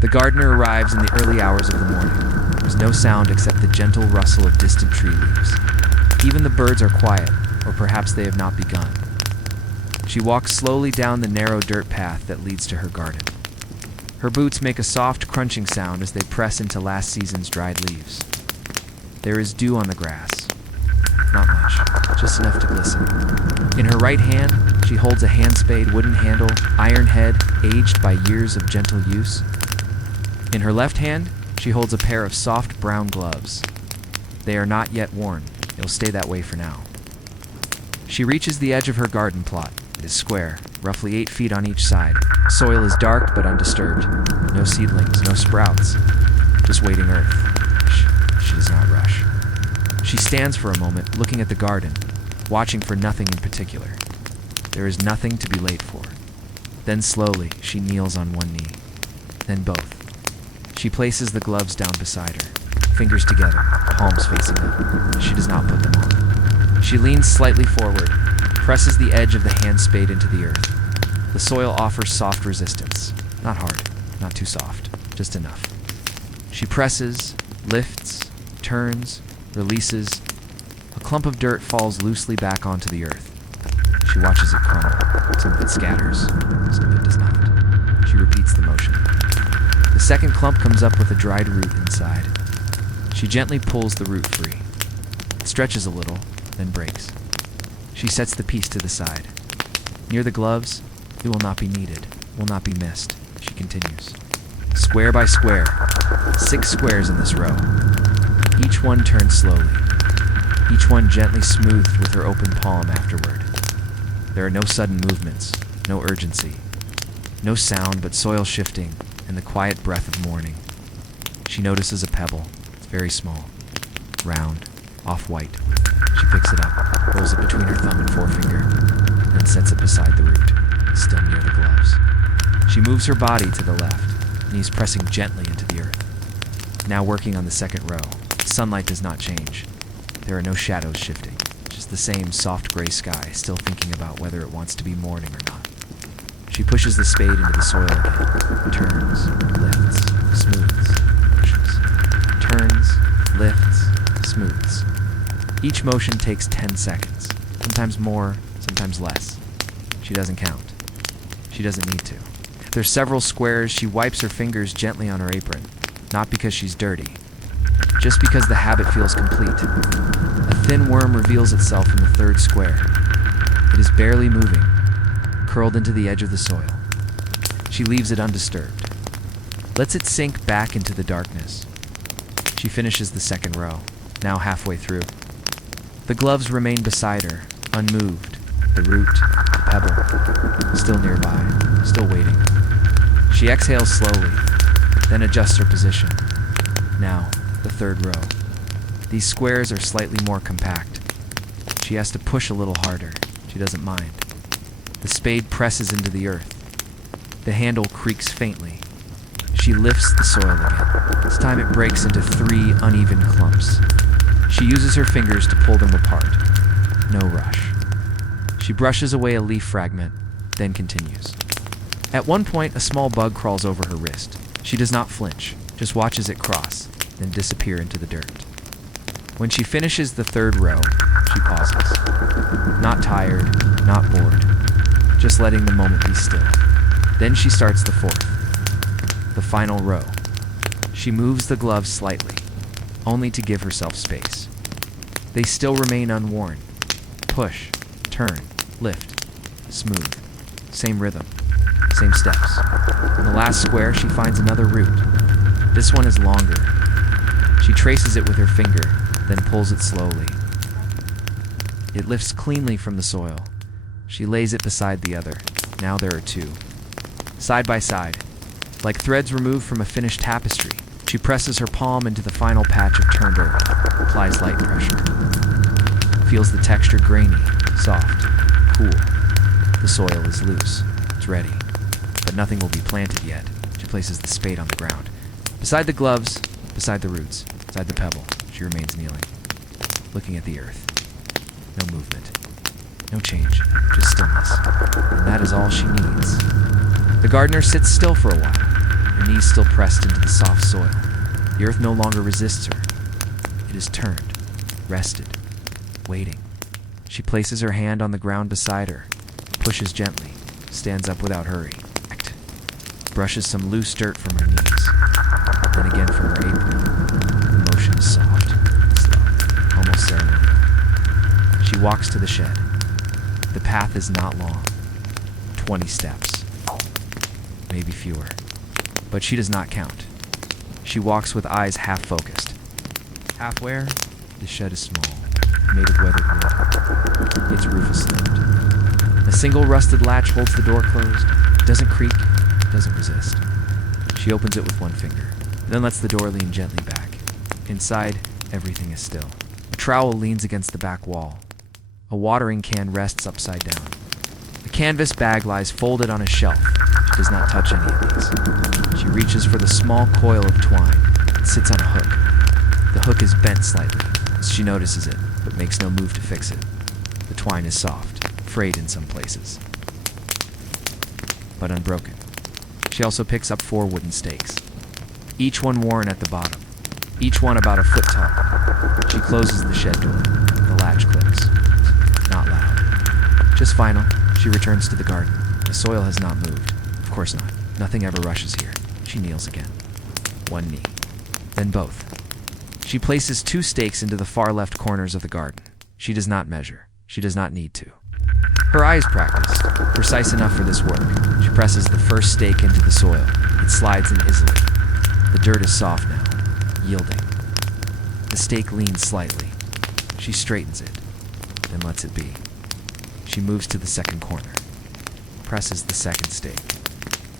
The gardener arrives in the early hours of the morning. There's no sound except the gentle rustle of distant tree leaves. Even the birds are quiet, or perhaps they have not begun. She walks slowly down the narrow dirt path that leads to her garden. Her boots make a soft crunching sound as they press into last season's dried leaves. There is dew on the grass. Not much, just enough to glisten. In her right hand, she holds a hand spade, wooden handle, iron head, aged by years of gentle use. In her left hand, she holds a pair of soft brown gloves. They are not yet worn. It'll stay that way for now. She reaches the edge of her garden plot. It is square, roughly 8 feet on each side. Soil is dark but undisturbed. No seedlings, no sprouts. Just waiting earth. She does not rush. She stands for a moment, looking at the garden, watching for nothing in particular. There is nothing to be late for. Then slowly, she kneels on one knee. Then both. She places the gloves down beside her, fingers together, palms facing up. She does not put them on. She leans slightly forward, presses the edge of the hand spade into the earth. The soil offers soft resistance. Not hard, not too soft, just enough. She presses, lifts, turns, releases. A clump of dirt falls loosely back onto the earth. She watches it crumble. Some of it scatters, some of it does not. She repeats the motion. The second clump comes up with a dried root inside. She gently pulls the root free. It stretches a little, then breaks. She sets the piece to the side. Near the gloves, it will not be needed, will not be missed, she continues. Square by square, 6 squares in this row. Each one turned slowly, each one gently smoothed with her open palm afterward. There are no sudden movements, no urgency, no sound but soil shifting and the quiet breath of morning. She notices a pebble. It's very small, round, off-white. She picks it up, rolls it between her thumb and forefinger, then sets it beside the root, still near the gloves. She moves her body to the left, knees pressing gently into the earth. Now working on the second row. Sunlight does not change. There are no shadows shifting, just the same soft gray sky, still thinking about whether it wants to be morning or not. She pushes the spade into the soil again, turns, lifts, smooths, pushes. Turns, lifts, smooths. Each motion takes 10 seconds, sometimes more, sometimes less. She doesn't count. She doesn't need to. There's several squares. She wipes her fingers gently on her apron, not because she's dirty, just because the habit feels complete. A thin worm reveals itself in the third square. It is barely moving, curled into the edge of the soil. She leaves it undisturbed, lets it sink back into the darkness. She finishes the second row, now halfway through. The gloves remain beside her, unmoved. The root, the pebble, still nearby, still waiting. She exhales slowly, then adjusts her position. Now, the third row. These squares are slightly more compact. She has to push a little harder. She doesn't mind. The spade presses into the earth. The handle creaks faintly. She lifts the soil again. This time it breaks into 3 uneven clumps. She uses her fingers to pull them apart. No rush. She brushes away a leaf fragment, then continues. At one point, a small bug crawls over her wrist. She does not flinch, just watches it cross, then disappear into the dirt. When she finishes the third row, she pauses. Not tired, not bored, just letting the moment be still. Then she starts the fourth, the final row. She moves the gloves slightly, only to give herself space. They still remain unworn. Push, turn, lift, smooth. Same rhythm, same steps. In the last square, she finds another root. This one is longer. She traces it with her finger, then pulls it slowly. It lifts cleanly from the soil. She lays it beside the other. Now there are 2. Side by side, like threads removed from a finished tapestry. She presses her palm into the final patch of turned earth, applies light pressure. Feels the texture grainy, soft, cool. The soil is loose. It's ready. But nothing will be planted yet. She places the spade on the ground. Beside the gloves, beside the roots, beside the pebble, she remains kneeling, looking at the earth. No movement. No change, just stillness. And that is all she needs. The gardener sits still for a while. her knees still pressed into the soft soil. The earth no longer resists her. It is turned, rested, waiting. She places her hand on the ground beside her, pushes gently, stands up without hurry, brushes some loose dirt from her knees, then again from her apron. The motion is soft, slow, almost ceremonial. She walks to the shed. The path is not long. 20 steps. Maybe fewer. But she does not count. She walks with eyes half-focused. Half where? The shed is small, made of weathered wood. Its roof is slipped. A single rusted latch holds the door closed. It doesn't creak, doesn't resist. She opens it with one finger, then lets the door lean gently back. Inside, everything is still. A trowel leans against the back wall. A watering can rests upside down. A canvas bag lies folded on a shelf. She does not touch any of these. She reaches for the small coil of twine. It sits on a hook. The hook is bent slightly. She notices it, but makes no move to fix it. The twine is soft, frayed in some places, but unbroken. She also picks up 4 wooden stakes, each one worn at the bottom, each one about a foot tall. She closes the shed door. The latch clicks. Not loud. Just final. She returns to the garden. The soil has not moved. Of course not. Nothing ever rushes here. She kneels again. One knee. Then both. She places 2 stakes into the far left corners of the garden. She does not measure. She does not need to. Her eye is practiced, precise enough for this work. She presses the first stake into the soil. It slides in easily. The dirt is soft now, yielding. The stake leans slightly. She straightens it, then lets it be. She moves to the second corner, presses the second stake.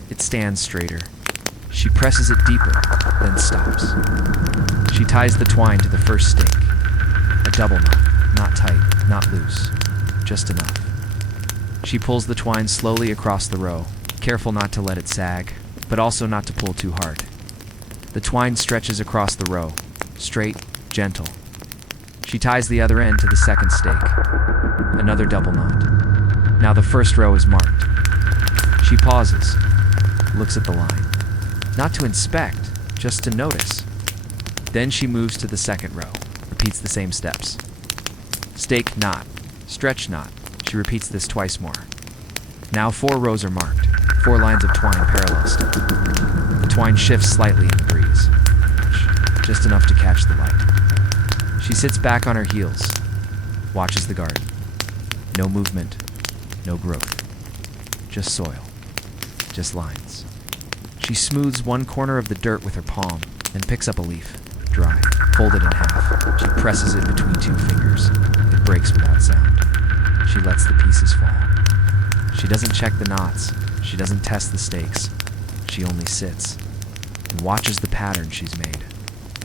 It stands straighter. She presses it deeper, then stops. She ties the twine to the first stake. A double knot, not tight, not loose, just enough. She pulls the twine slowly across the row, careful not to let it sag, but also not to pull too hard. The twine stretches across the row, straight, gentle. She ties the other end to the second stake. Another double knot. Now the first row is marked. She pauses, looks at the line. Not to inspect, just to notice. Then she moves to the second row, repeats the same steps. Stake knot, stretch knot. She repeats this twice more. Now 4 rows are marked, 4 lines of twine parallel still. The twine shifts slightly in the breeze, just enough to catch the light. She sits back on her heels, watches the garden. No movement, no growth. Just soil, just lines. She smooths one corner of the dirt with her palm, then picks up a leaf, dry, folded in half. She presses it between 2 fingers. It breaks without sound. She lets the pieces fall. She doesn't check the knots. She doesn't test the stakes. She only sits and watches the pattern she's made.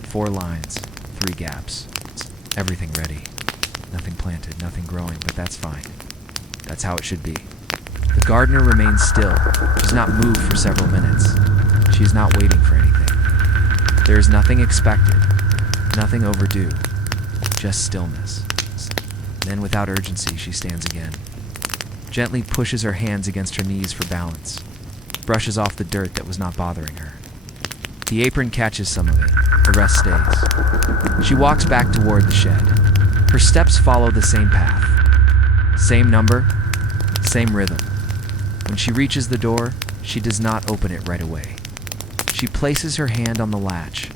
4 lines, 3 gaps. Everything ready. Nothing planted, nothing growing, but that's fine. That's how it should be. The gardener remains still. She's not moved for several minutes. She is not waiting for anything. There is nothing expected, nothing overdue, just stillness. Then, without urgency, she stands again. Gently pushes her hands against her knees for balance. Brushes off the dirt that was not bothering her. The apron catches some of it. The rest stays. She walks back toward the shed. Her steps follow the same path. Same number, same rhythm. When she reaches the door, she does not open it right away. She places her hand on the latch,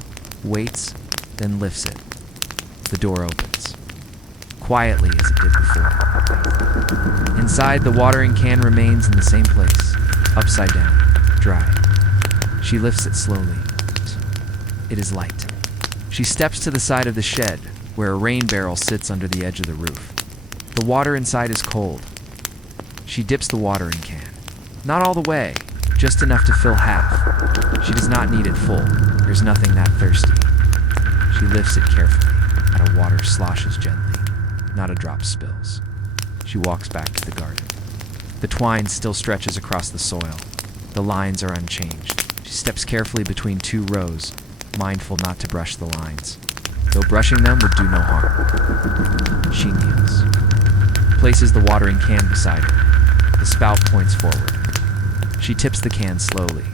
waits, then lifts it. The door opens. Quietly as it did before. Inside, the watering can remains in the same place, upside down, dry. She lifts it slowly. It is light. She steps to the side of the shed, where a rain barrel sits under the edge of the roof. The water inside is cold. She dips the watering can. Not all the way, just enough to fill half. She does not need it full. There's nothing that thirsty. She lifts it carefully. Not a water sloshes gently. Not a drop spills. She walks back to the garden. The twine still stretches across the soil. The lines are unchanged. She steps carefully between 2 rows, mindful not to brush the lines, though brushing them would do no harm. She kneels. Places the watering can beside her. The spout points forward. She tips the can slowly.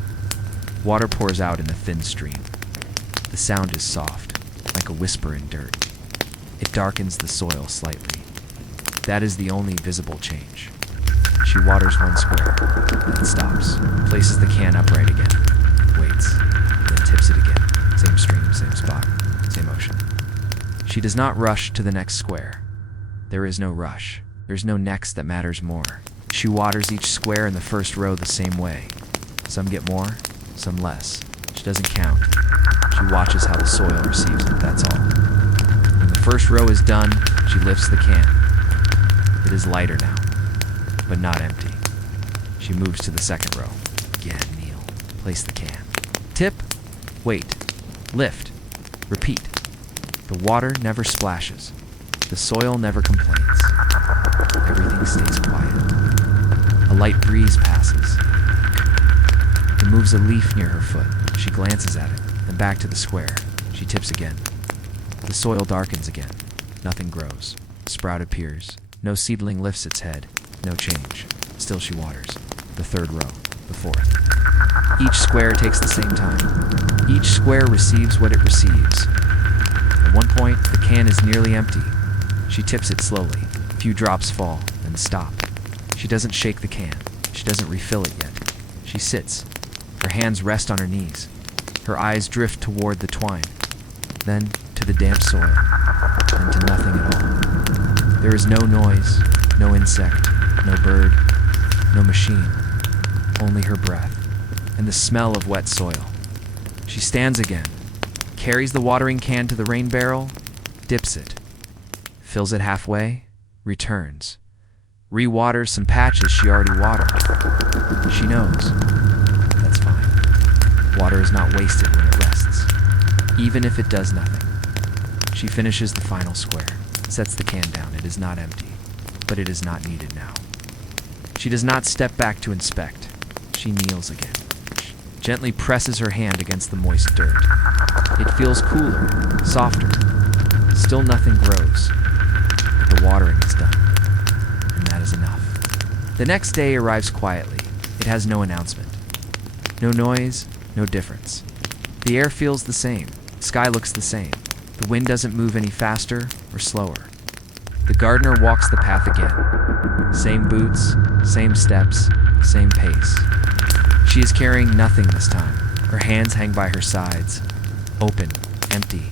Water pours out in a thin stream. The sound is soft, like a whisper in dirt. It darkens the soil slightly. That is the only visible change. She waters one square, then stops, places the can upright again, waits, then tips it again. Same stream, same spot, same motion. She does not rush to the next square. There is no rush. There's no next that matters more. She waters each square in the first row the same way. Some get more, some less. She doesn't count. She watches how the soil receives it, that's all. When the first row is done, she lifts the can. It is lighter now, but not empty. She moves to the second row. Again, kneel. Place the can. Tip. Wait. Lift. Repeat. The water never splashes. The soil never complains. Everything stays quiet. A light breeze passes. It moves a leaf near her foot. She glances at it, then back to the square. She tips again. The soil darkens again. Nothing grows. A sprout appears. No seedling lifts its head. No change. Still she waters. The third row. The fourth. Each square takes the same time. Each square receives what it receives. At one point, the can is nearly empty. She tips it slowly. A few drops fall, then stop. She doesn't shake the can. She doesn't refill it yet. She sits. Her hands rest on her knees. Her eyes drift toward the twine, then to the damp soil, then to nothing at all. There is no noise, no insect, no bird, no machine, only her breath, and the smell of wet soil. She stands again, carries the watering can to the rain barrel, dips it, fills it halfway, returns, re-waters some patches she already watered. She knows. That's fine. Water is not wasted when it rests, even if it does nothing. She finishes the final square, sets the can down. It is not empty, but it is not needed now. She does not step back to inspect. She kneels again, gently presses her hand against the moist dirt. It feels cooler, softer. Still nothing grows, but the watering is done, and that is enough. The next day arrives quietly. It has no announcement. No noise, no difference. The air feels the same. The sky looks the same. The wind doesn't move any faster or slower. The gardener walks the path again. Same boots, same steps, same pace. She is carrying nothing this time. Her hands hang by her sides, open, empty.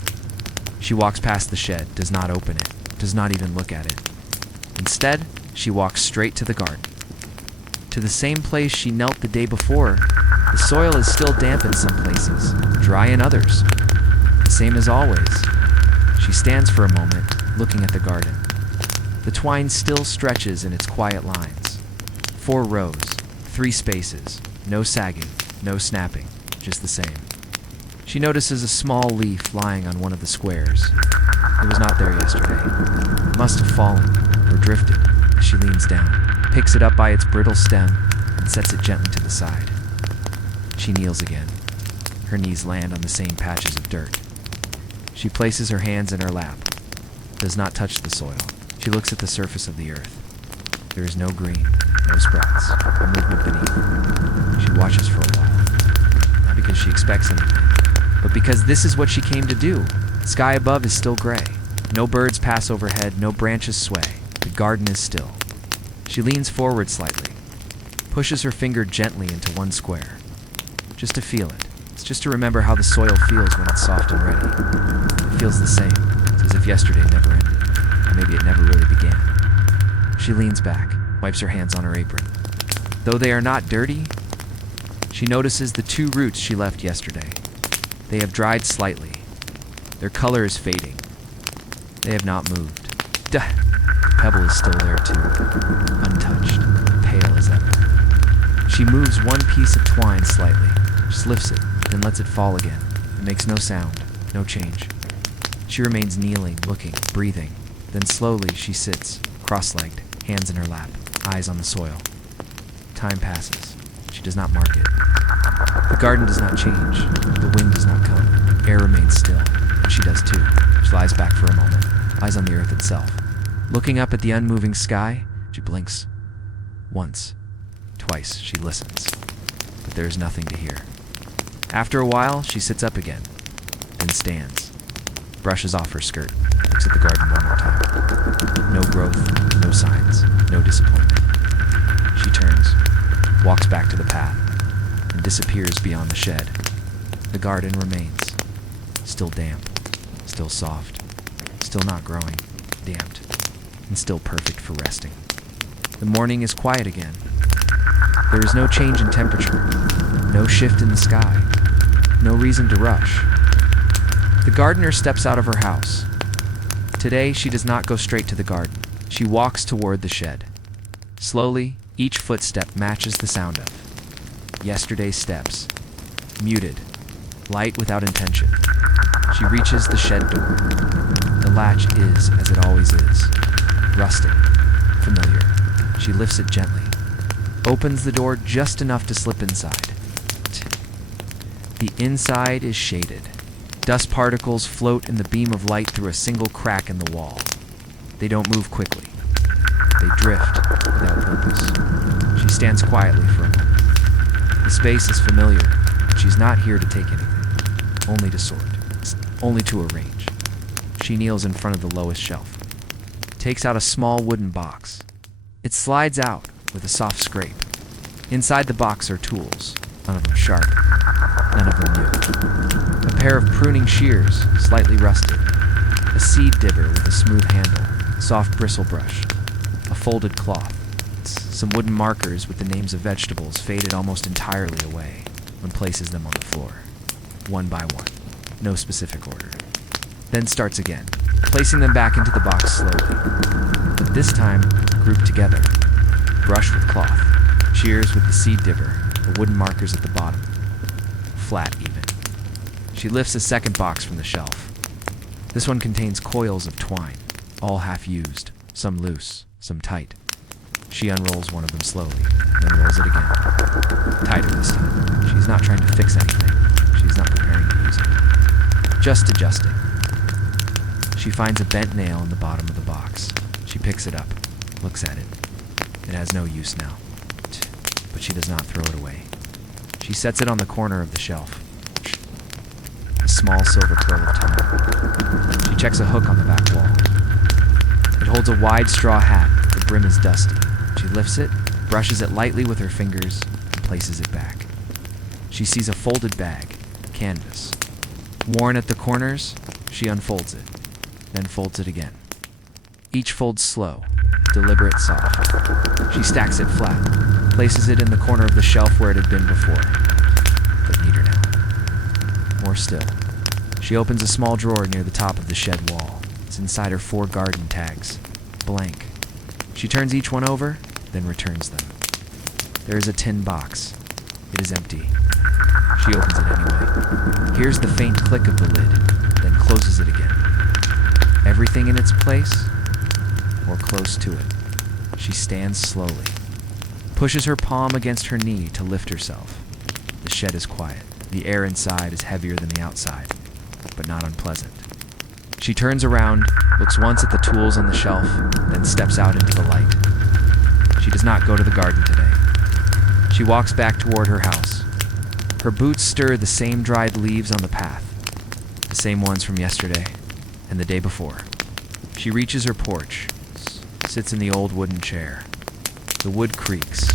She walks past the shed, does not open it, does not even look at it. Instead, she walks straight to the garden. To the same place she knelt the day before. The soil is still damp in some places, dry in others. The same as always. She stands for a moment, looking at the garden. The twine still stretches in its quiet lines. 4 rows, 3 spaces, no sagging, no snapping, just the same. She notices a small leaf lying on one of the squares. It was not there yesterday. It must have fallen, or drifted, as she leans down, picks it up by its brittle stem, and sets it gently to the side. She kneels again. Her knees land on the same patches of dirt. She places her hands in her lap, does not touch the soil. She looks at the surface of the earth. There is no green, no sprouts, no movement beneath. She watches for a while, not because she expects anything, but because this is what she came to do. The sky above is still gray. No birds pass overhead, no branches sway. The garden is still. She leans forward slightly, pushes her finger gently into one square, just to feel it. It's just to remember how the soil feels when it's soft and ready. It feels the same. It's as if yesterday never ended, or maybe it never really began. She leans back, wipes her hands on her apron. Though they are not dirty, she notices the 2 roots she left yesterday. They have dried slightly. Their color is fading. They have not moved. The pebble is still there too, untouched, pale as ever. She moves one piece of twine slightly, just lifts it, then lets it fall again. It makes no sound, no change. She remains kneeling, looking, breathing. Then slowly she sits, cross-legged, hands in her lap, eyes on the soil. Time passes. She does not mark it. The garden does not change. The wind does not come. Air remains still. And she does too. She lies back for a moment, eyes on the earth itself. Looking up at the unmoving sky, she blinks. Once, twice, she listens. But there is nothing to hear. After a while, she sits up again, then stands, brushes off her skirt, looks at the garden one more time. No growth, no signs, no disappointment. She turns, walks back to the path, and disappears beyond the shed. The garden remains, still damp, still soft, still not growing, damped, and still perfect for resting. The morning is quiet again. There is no change in temperature, no shift in the sky, no reason to rush. The gardener steps out of her house. Today, she does not go straight to the garden. She walks toward the shed. Slowly, each footstep matches the sound of yesterday's steps, muted, light without intention. She reaches the shed door. The latch is, as it always is, rusting, familiar. She lifts it gently, opens the door just enough to slip inside. The inside is shaded. Dust particles float in the beam of light through a single crack in the wall. They don't move quickly. They drift without purpose. She stands quietly for a moment. The space is familiar, but she's not here to take anything, only to sort, only to arrange. She kneels in front of the lowest shelf, takes out a small wooden box. It slides out with a soft scrape. Inside the box are tools, none of them sharp, none of them new. A pair of pruning shears, slightly rusted, a seed dibber with a smooth handle, soft bristle brush, a folded cloth, some wooden markers with the names of vegetables faded almost entirely away. One places them on the floor, one by one, no specific order. Then starts again, placing them back into the box slowly, but this time grouped together, brush with cloth, shears with the seed dibber, the wooden markers at the bottom, flat even. She lifts a second box from the shelf. This one contains coils of twine, all half used, some loose, some tight. She unrolls one of them slowly, then rolls it again. Tighter this time. She's not trying to fix anything. She's not preparing to use it. Just adjusting. She finds a bent nail in the bottom of the box. She picks it up, looks at it. It has no use now, but she does not throw it away. She sets it on the corner of the shelf. A small silver pearl of time. She checks a hook on the back wall. It holds a wide straw hat. The brim is dusty. She lifts it, brushes it lightly with her fingers, and places it back. She sees a folded bag, canvas. Worn at the corners, she unfolds it, then folds it again. Each fold slow, deliberate, soft. She stacks it flat, places it in the corner of the shelf where it had been before, but neater now. More still. She opens a small drawer near the top of the shed wall. It's inside her 4 garden tags, blank. She turns each one over, then returns them. There is a tin box. It is empty. She opens it anyway. Hears the faint click of the lid, then closes it again. Everything in its place, or close to it. She stands slowly, pushes her palm against her knee to lift herself. The shed is quiet. The air inside is heavier than the outside, but not unpleasant. She turns around, looks once at the tools on the shelf, then steps out into the light. She does not go to the garden today. She walks back toward her house. Her boots stir the same dried leaves on the path, the same ones from yesterday and the day before. She reaches her porch, sits in the old wooden chair. The wood creaks,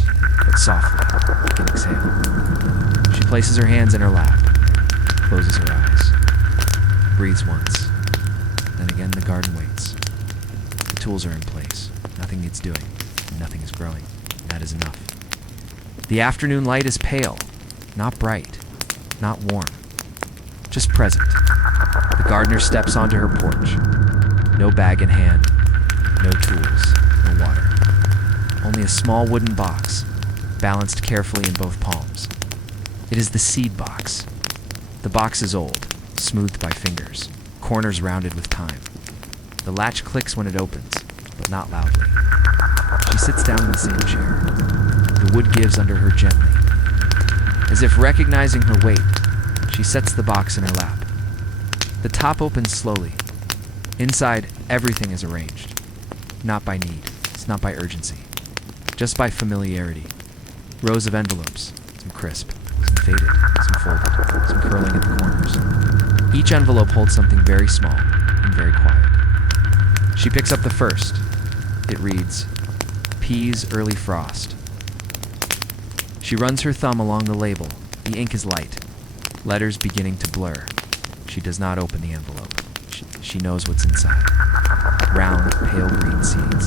but softly, like an exhale. She places her hands in her lap, closes her eyes, breathes once. Then again, the garden waits. The tools are in place. Nothing needs doing. Nothing is growing. That is enough. The afternoon light is pale, not bright, not warm, just present. The gardener steps onto her porch. No bag in hand, no tools, no water. Only a small wooden box, balanced carefully in both palms. It is the seed box. The box is old, smoothed by fingers, corners rounded with time. The latch clicks when it opens, but not loudly. She sits down in the same chair. The wood gives under her gently. As if recognizing her weight, she sets the box in her lap. The top opens slowly. Inside, everything is arranged. Not by need, it's not by urgency, just by familiarity. Rows of envelopes, some crisp, some faded, some folded, some curling at the corners. Each envelope holds something very small and very quiet. She picks up the first. It reads, Peas Early Frost. She runs her thumb along the label. The ink is light. Letters beginning to blur. She does not open the envelope. She knows what's inside. Round, pale green seeds.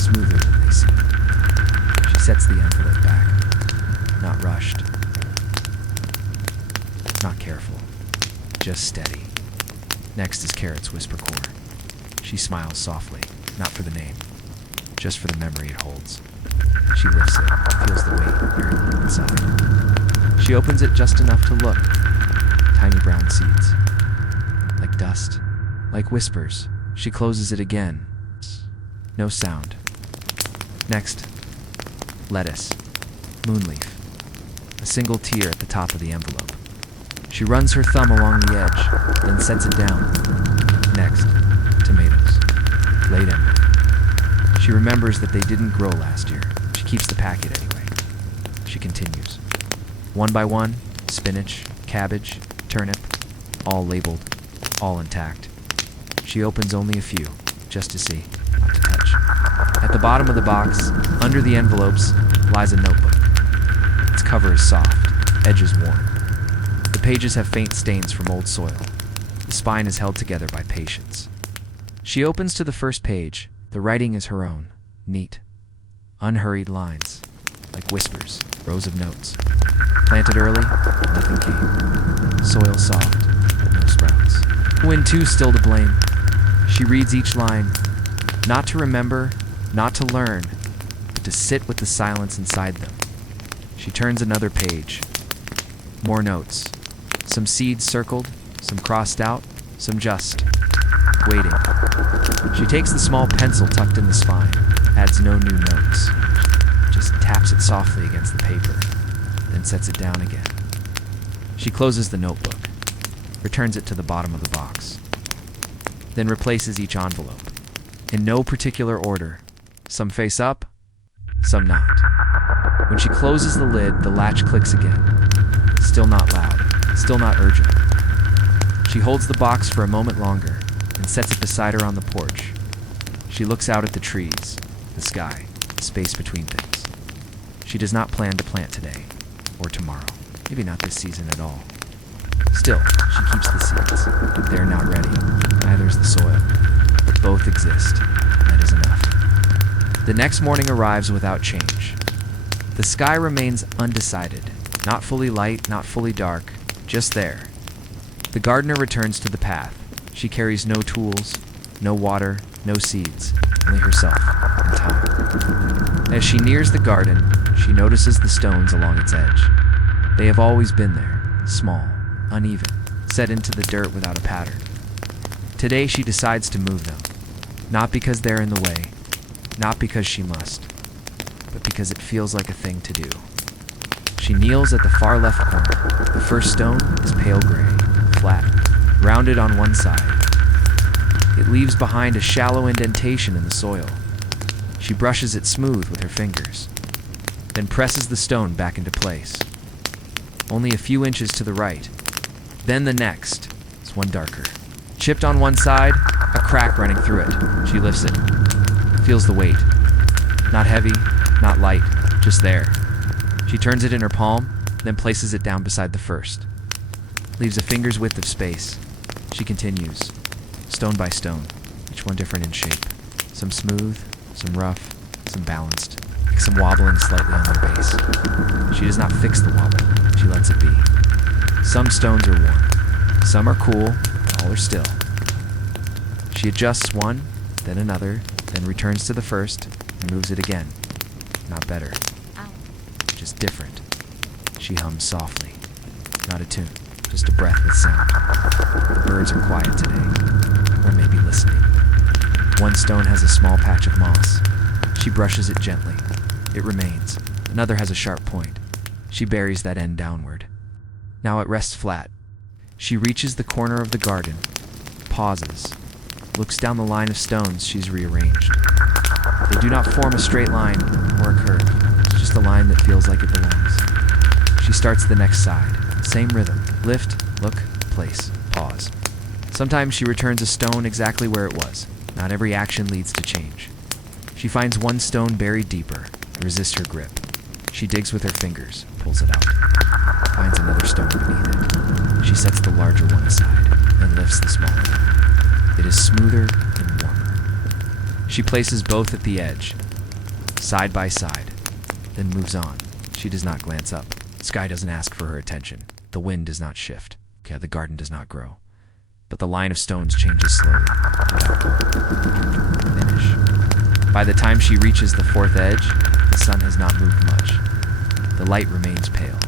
Smoother than they seem. She sets the envelope back. Not rushed. Not careful. Just steady. Next is Carrot's whisper core. She smiles softly, not for the name, just for the memory it holds. She lifts it, feels the weight very low inside. She opens it just enough to look. Tiny brown seeds. Like dust. Like whispers. She closes it again. No sound. Next. Lettuce. Moonleaf. A single tear at the top of the envelope. She runs her thumb along the edge, then sets it down. Next. Tomatoes. Late ember. She remembers that they didn't grow last year. She keeps the packet anyway. She continues. One by one, spinach, cabbage, turnip, all labeled, all intact. She opens only a few, just to see, not to touch. At the bottom of the box, under the envelopes, lies a notebook. Its cover is soft, edges worn. The pages have faint stains from old soil. The spine is held together by patience. She opens to the first page. The writing is her own, neat. Unhurried lines, like whispers, rows of notes. Planted early, nothing came. Soil soft, but no sprouts. Wind too still to blame. She reads each line, not to remember, not to learn, but to sit with the silence inside them. She turns another page. More notes. Some seeds circled, some crossed out, some just waiting. She takes the small pencil tucked in the spine, adds no new notes, just taps it softly against the paper, then sets it down again. She closes the notebook, returns it to the bottom of the box, then replaces each envelope, in no particular order, some face up, some not. When she closes the lid, the latch clicks again. Still not loud, still not urgent. She holds the box for a moment longer and sets it beside her on the porch. She looks out at the trees, the sky, the space between things. She does not plan to plant today, or tomorrow, maybe not this season at all. Still, she keeps the seeds. They are not ready, neither is the soil, but both exist. That is enough. The next morning arrives without change. The sky remains undecided, not fully light, not fully dark, just there. The gardener returns to the path. She carries no tools, no water, no seeds, only herself and time. As she nears the garden, she notices the stones along its edge. They have always been there, small, uneven, set into the dirt without a pattern. Today she decides to move them, not because they're in the way, not because she must, but because it feels like a thing to do. She kneels at the far left corner. The first stone is pale gray, flat, rounded on one side. It leaves behind a shallow indentation in the soil. She brushes it smooth with her fingers, then presses the stone back into place. Only a few inches to the right. Then the next is one darker. Chipped on one side, a crack running through it. She lifts it, feels the weight. Not heavy, not light, just there. She turns it in her palm, then places it down beside the first. Leaves a finger's width of space. She continues, stone by stone, each one different in shape. Some smooth, some rough, some balanced, some wobbling slightly on their base. She does not fix the wobble, she lets it be. Some stones are warm, some are cool, all are still. She adjusts one, then another, then returns to the first, and moves it again. Not better. Just different. She hums softly. Not a tune, just a breath with sound. The birds are quiet today, or maybe listening. One stone has a small patch of moss. She brushes it gently. It remains. Another has a sharp point. She buries that end downward. Now it rests flat. She reaches the corner of the garden, pauses, looks down the line of stones she's rearranged. They do not form a straight line or a curve, just a line that feels like it belongs. She starts the next side. Same rhythm. Lift, look, place, pause. Sometimes she returns a stone exactly where it was. Not every action leads to change. She finds one stone buried deeper, resists her grip. She digs with her fingers, pulls it out. Finds another stone beneath it. She sets the larger one aside, and lifts the smaller one. It is smoother and warmer. She places both at the edge, side by side, then moves on. She does not glance up. The sky doesn't ask for her attention. The wind does not shift. Okay, the garden does not grow. But the line of stones changes slowly. Finish. By the time she reaches the fourth edge, the sun has not moved much. The light remains pale.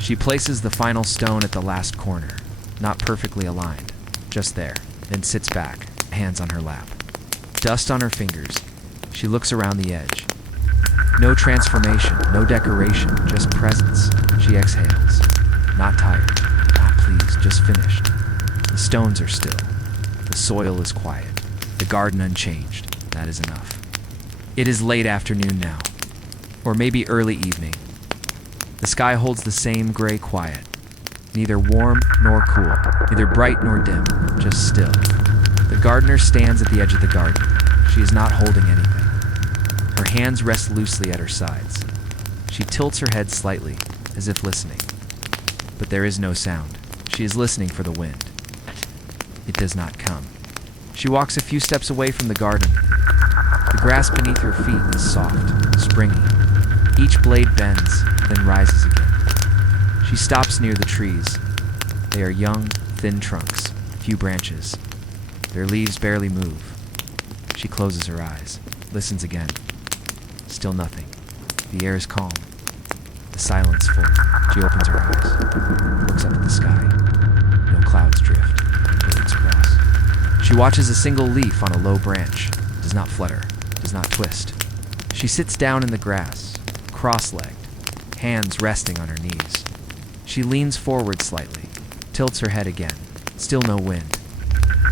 She places the final stone at the last corner, not perfectly aligned, just there, then sits back, hands on her lap. Dust on her fingers. She looks around the edge. No transformation, no decoration, just presence. She exhales. Not tired, not pleased, just finished. The stones are still. The soil is quiet. The garden unchanged. That is enough. It is late afternoon now, or maybe early evening. The sky holds the same gray quiet, neither warm nor cool, neither bright nor dim, just still. The gardener stands at the edge of the garden. She is not holding anything. Her hands rest loosely at her sides. She tilts her head slightly, as if listening. But there is no sound. She is listening for the wind. It does not come. She walks a few steps away from the garden. The grass beneath her feet is soft, springy. Each blade bends, then rises again. She stops near the trees. They are young, thin trunks, few branches. Their leaves barely move. She closes her eyes, listens again. Still nothing. The air is calm. The silence full. She opens her eyes, looks up at the sky. No clouds drift, no birds cross. She watches a single leaf on a low branch. Does not flutter, does not twist. She sits down in the grass, cross-legged, hands resting on her knees. She leans forward slightly, tilts her head again. Still no wind.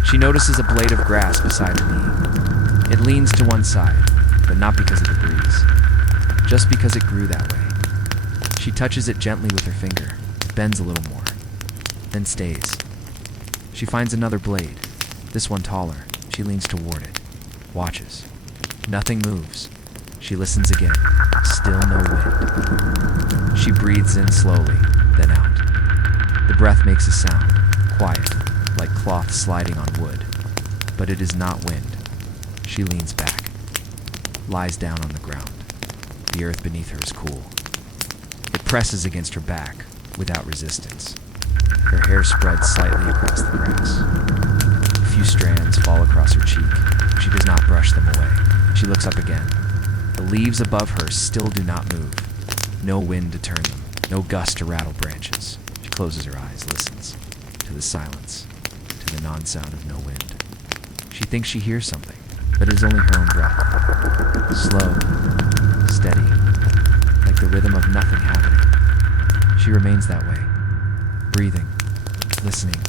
She notices a blade of grass beside her knee. It leans to one side, but not because of the breeze, just because it grew that way. She touches it gently with her finger, bends a little more, then stays. She finds another blade, this one taller. She leans toward it, watches. Nothing moves. She listens again. Still no wind. She breathes in slowly, then out. The breath makes a sound, quiet, like cloth sliding on wood. But it is not wind. She leans back, lies down on the ground. The earth beneath her is cool. It presses against her back, without resistance. Her hair spreads slightly across the grass. A few strands fall across her cheek. She does not brush them away. She looks up again. The leaves above her still do not move. No wind to turn them. No gust to rattle branches. She closes her eyes, listens. To the silence. To the non-sound of no wind. She thinks she hears something, but it is only her own breath. Slow, steady, like the rhythm of nothing happening. She remains that way, breathing, listening,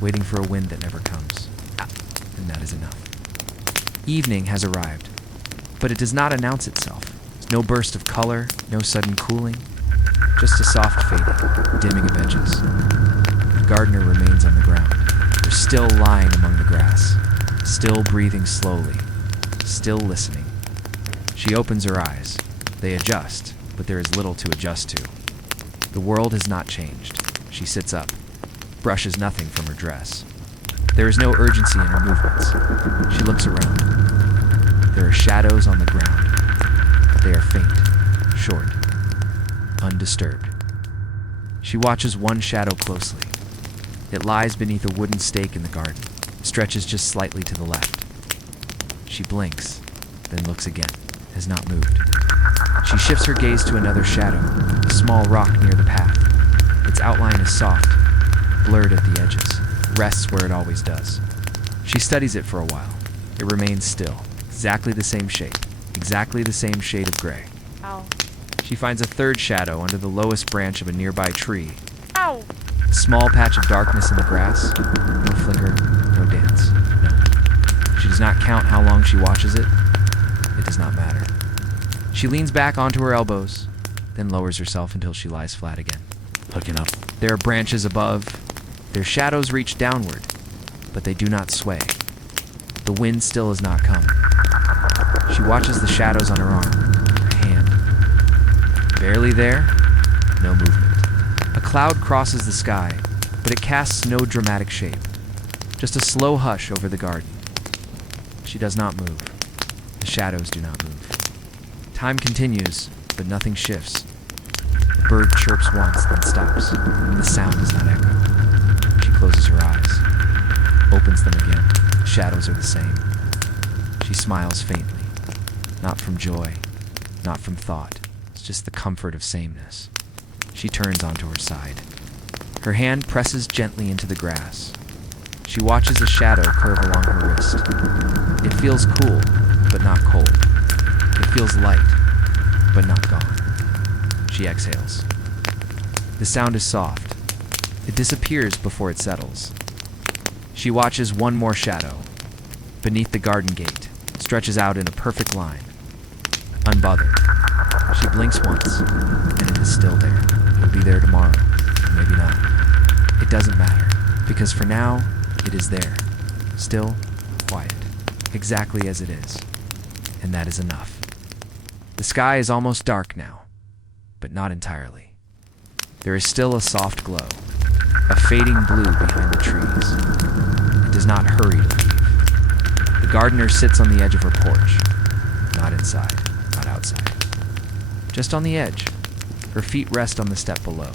waiting for a wind that never comes. And that is enough. Evening has arrived, but it does not announce itself. No burst of color, no sudden cooling, just a soft fading, dimming of edges. The gardener remains on the ground. They're still lying among the grass, still breathing slowly, still listening. She opens her eyes. They adjust, but there is little to adjust to. The world has not changed. She sits up, brushes nothing from her dress. There is no urgency in her movements. She looks around. There are shadows on the ground, but they are faint, short, undisturbed. She watches one shadow closely. It lies beneath a wooden stake in the garden, stretches just slightly to the left. She blinks, then looks again, has not moved. She shifts her gaze to another shadow, a small rock near the path. Its outline is soft, blurred at the edges, rests where it always does. She studies it for a while. It remains still, exactly the same shape, exactly the same shade of gray. Ow. She finds a third shadow under the lowest branch of a nearby tree. Ow! A small patch of darkness in the grass. No flicker, no dance, no. She does not count how long she watches it. It does not matter. She leans back onto her elbows, then lowers herself until she lies flat again. Hooking up. There are branches above. Their shadows reach downward, but they do not sway. The wind still has not come. She watches the shadows on her arm, her hand. Barely there, no movement. A cloud crosses the sky, but it casts no dramatic shape. Just a slow hush over the garden. She does not move. The shadows do not move. Time continues, but nothing shifts. The bird chirps once, then stops, and the sound does not echo. She closes her eyes, opens them again. The shadows are the same. She smiles faintly, not from joy, not from thought. It's just the comfort of sameness. She turns onto her side. Her hand presses gently into the grass. She watches a shadow curve along her wrist. It feels cool, but not cold. It feels light, but not gone. She exhales. The sound is soft. It disappears before it settles. She watches one more shadow, beneath the garden gate, stretches out in a perfect line. Unbothered. She blinks once, and it is still there. It will be there tomorrow, maybe not. It doesn't matter, because for now, it is there, still, quiet, exactly as it is. And that is enough. The sky is almost dark now, but not entirely. There is still a soft glow, a fading blue behind the trees. It does not hurry to leave. The gardener sits on the edge of her porch, not inside, not outside. Just on the edge, her feet rest on the step below.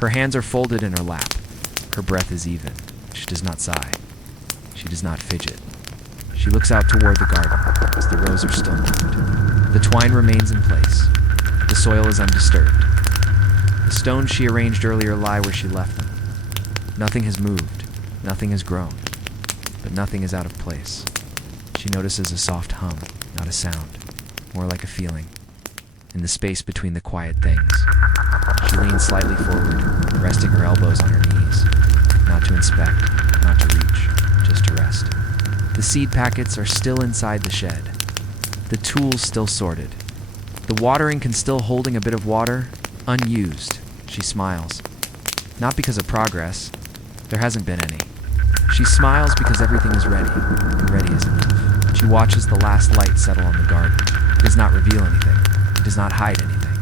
Her hands are folded in her lap. Her breath is even. She does not sigh. She does not fidget. She looks out toward the garden as the rows are still moved. The twine remains in place. The soil is undisturbed. The stones she arranged earlier lie where she left them. Nothing has moved. Nothing has grown. But nothing is out of place. She notices a soft hum, not a sound, more like a feeling, in the space between the quiet things. She leans slightly forward, resting her elbows on her knees. Not to inspect, not to reach, just to rest. The seed packets are still inside the shed. The tools still sorted. The watering can still holding a bit of water, unused. She smiles. Not because of progress. There hasn't been any. She smiles because everything is ready, and ready is enough. She watches the last light settle on the garden. It does not reveal anything. It does not hide anything.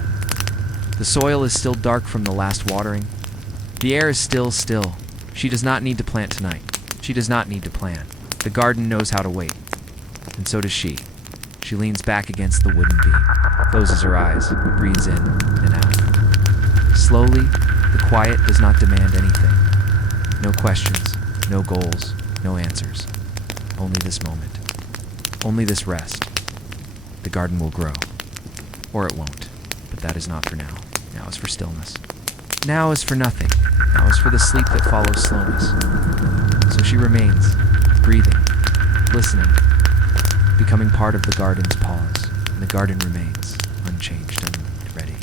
The soil is still dark from the last watering. The air is still. She does not need to plant tonight. She does not need to plan. The garden knows how to wait. And so does she. She leans back against the wooden beam, closes her eyes, breathes in and out. Slowly, the quiet does not demand anything. No questions, no goals, no answers. Only this moment. Only this rest. The garden will grow. Or it won't. But that is not for now. Now is for stillness. Now is for nothing. Now is for the sleep that follows slowness. So she remains, breathing, listening, becoming part of the garden's pause, and the garden remains unchanged and ready.